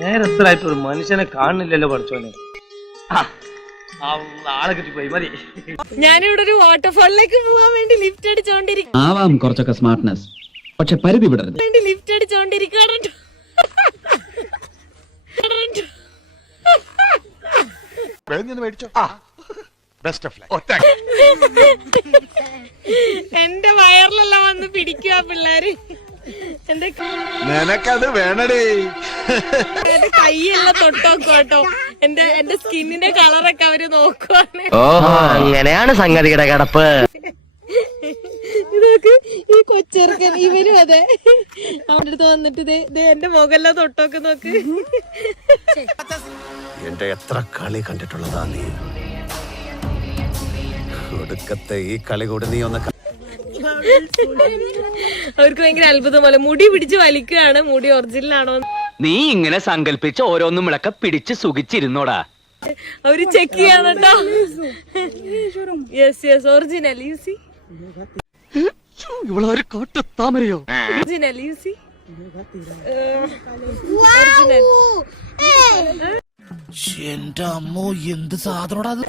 നേരത്തിലായിട്ട് ഒരു മനുഷ്യനെ കാണുന്നില്ലല്ലോ പഠിച്ചോനെ. ആളെ കിട്ടിപ്പോയി മതി. ഞാനിവിടെ ഒരു വാട്ടർഫാളിലേക്ക് പോവാൻ വേണ്ടി ലിഫ്റ്റ് അടിച്ചോണ്ടിരിക്കും. ആവാം കുറച്ചൊക്കെ സ്മാർട്ട്നെസ്, പക്ഷെ പരിധി വിടരുത്. ലിഫ്റ്റ് അടിച്ചോണ്ടിരിക്കുകയാണ്. എന്റെ വയറിലെല്ലാം വന്ന് പിടിക്കുക പിള്ളേര്. നിനക്കത് വേണടേ. എന്റെ കൈയെല്ലാം തൊട്ടോക്കും കേട്ടോ. എന്റെ സ്കിന്നിന്റെ കളറൊക്കെ അവര് നോക്കുവാണ്. ഓഹോ, അങ്ങനെയാണ് സംഗതിയുടെ കിടപ്പ്. ഇതൊക്കെ ഈ കൊച്ചിറക്കൻ ഇവരും അതെ അവന്റെ അടുത്ത് വന്നിട്ട് എന്റെ മുഖെല്ലാം തൊട്ടോക്ക് നോക്ക്. എന്റെ എത്ര കളി കണ്ടിട്ടുള്ളതാ നീ. ഒടുക്കത്തെ ഈ കളി കൂടെ നീ ഒന്ന്. അവർക്ക് ഭയങ്കര അത്ഭുതം പോലെ മുടി പിടിച്ച് വലിക്കുകയാണ്. മുടി ഒറിജിനലാണോ നീ ഇങ്ങനെ സങ്കല്പിച്ച് ഓരോന്നും വിളക്ക പിടിച്ച് സുഖിച്ചിരുന്നോടാ. അവര് ചെക്ക് ചെയ്യാണ് കേട്ടോ. യെസ് യെസ് ഒറിജിനൽ യൂസി. ഇവളൊരു കോട്ടത്താമരയോ? ഒറിജിനൽ യൂസി ഒറിജിനൽ. എന്റെ അമ്മോ, എന്ത് സാധനോടാ അത്.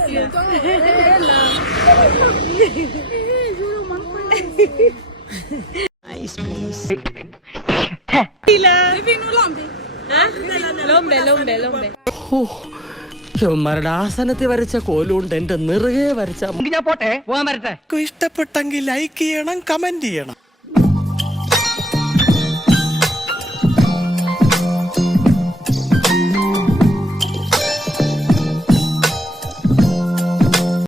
ചുമ്മാരുടെ ആസനത്തിൽ വരച്ച കോലുകൊണ്ട് എന്റെ നിറയെ വരച്ച. ഞാൻ പോട്ടെ, പോകാൻ വരട്ടെ. ഇഷ്ടപ്പെട്ടെങ്കിൽ ലൈക്ക് ചെയ്യണം, കമന്റ് ചെയ്യണം.